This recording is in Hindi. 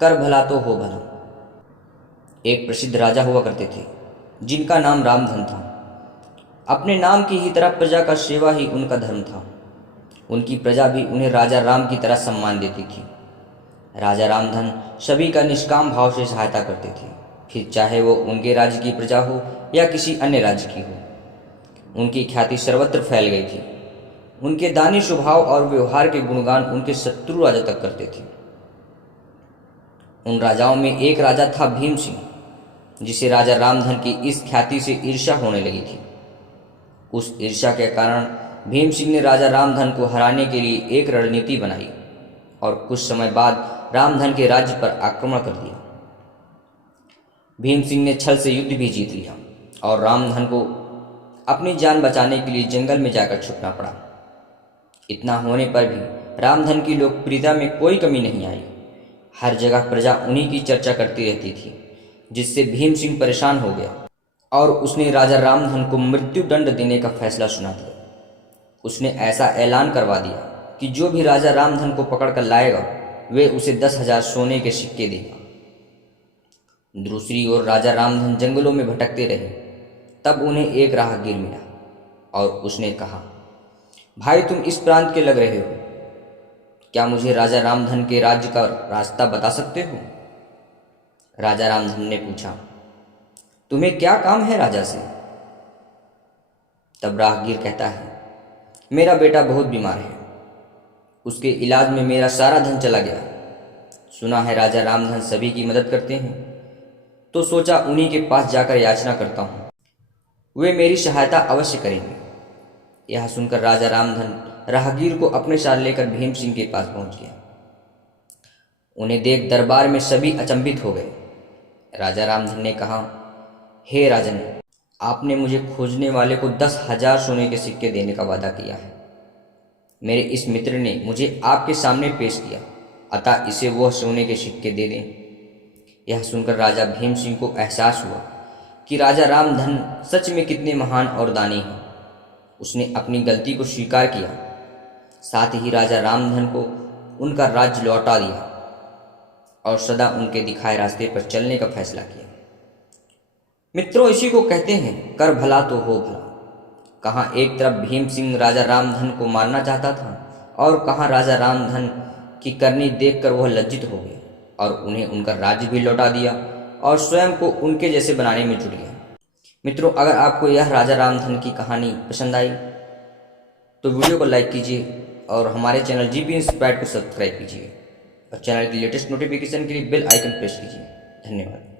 कर भला तो हो भला। एक प्रसिद्ध राजा हुआ करते थे जिनका नाम रामधन था। अपने नाम की ही तरह प्रजा का सेवा ही उनका धर्म था। उनकी प्रजा भी उन्हें राजा राम की तरह सम्मान देती थी। राजा रामधन सभी का निष्काम भाव से सहायता करते थे, फिर चाहे वो उनके राज्य की प्रजा हो या किसी अन्य राज्य की हो। उनकी ख्याति सर्वत्र फैल गई थी। उनके दानी स्वभाव और व्यवहार के गुणगान उनके शत्रु राजा तक करते थे। उन राजाओं में एक राजा था भीम सिंह, जिसे राजा रामधन की इस ख्याति से ईर्ष्या होने लगी थी। उस ईर्ष्या के कारण भीम सिंह ने राजा रामधन को हराने के लिए एक रणनीति बनाई और कुछ समय बाद रामधन के राज्य पर आक्रमण कर दिया। भीम सिंह ने छल से युद्ध भी जीत लिया और रामधन को अपनी जान बचाने के लिए जंगल में जाकर छुपना पड़ा। इतना होने पर भी रामधन की लोकप्रियता में कोई कमी नहीं आई। हर जगह प्रजा उन्हीं की चर्चा करती रहती थी, जिससे भीम सिंह परेशान हो गया और उसने राजा रामधन को मृत्यु दंड देने का फैसला सुना दिया। उसने ऐसा ऐलान करवा दिया कि जो भी राजा रामधन को पकड़ कर लाएगा वे उसे 10,000 सोने के सिक्के देगा। दूसरी ओर राजा रामधन जंगलों में भटकते रहे। तब उन्हें एक राहगीर मिला और उसने कहा, भाई तुम इस प्रांत के लग रहे हो, क्या मुझे राजा रामधन के राज्य का रास्ता बता सकते हो? राजा रामधन ने पूछा, तुम्हें क्या काम है राजा से? तब राहगीर कहता है, मेरा बेटा बहुत बीमार है, उसके इलाज में मेरा सारा धन चला गया। सुना है राजा रामधन सभी की मदद करते हैं, तो सोचा उन्हीं के पास जाकर याचना करता हूँ, वे मेरी सहायता अवश्य करेंगे। यह सुनकर राजा रामधन राहगीर को अपने साथ लेकर भीम सिंह के पास पहुंच गया। उन्हें देख दरबार में सभी अचंभित हो गए। राजा रामधन ने कहा, हे राजन, आपने मुझे खोजने वाले को 10,000 सोने के सिक्के देने का वादा किया है। मेरे इस मित्र ने मुझे आपके सामने पेश किया, अतः इसे वह सोने के सिक्के दे दें। यह सुनकर राजा भीम सिंह को एहसास हुआ कि राजा रामधन सच में कितने महान और दानी हैं। उसने अपनी गलती को स्वीकार किया, साथ ही राजा रामधन को उनका राज्य लौटा दिया और सदा उनके दिखाए रास्ते पर चलने का फैसला किया। मित्रों, इसी को कहते हैं कर भला तो हो भला। कहाँ एक तरफ भीम सिंह राजा रामधन को मारना चाहता था और कहाँ राजा रामधन की करनी देखकर वह लज्जित हो गए और उन्हें उनका राज्य भी लौटा दिया और स्वयं को उनके जैसे बनाने में जुट गया। मित्रों, अगर आपको यह राजा रामधन की कहानी पसंद आई तो वीडियो को लाइक कीजिए और हमारे चैनल जीपी इंस्पायर्ड को सब्सक्राइब कीजिए और चैनल की लेटेस्ट नोटिफिकेशन के लिए बेल आइकन प्रेस कीजिए। धन्यवाद।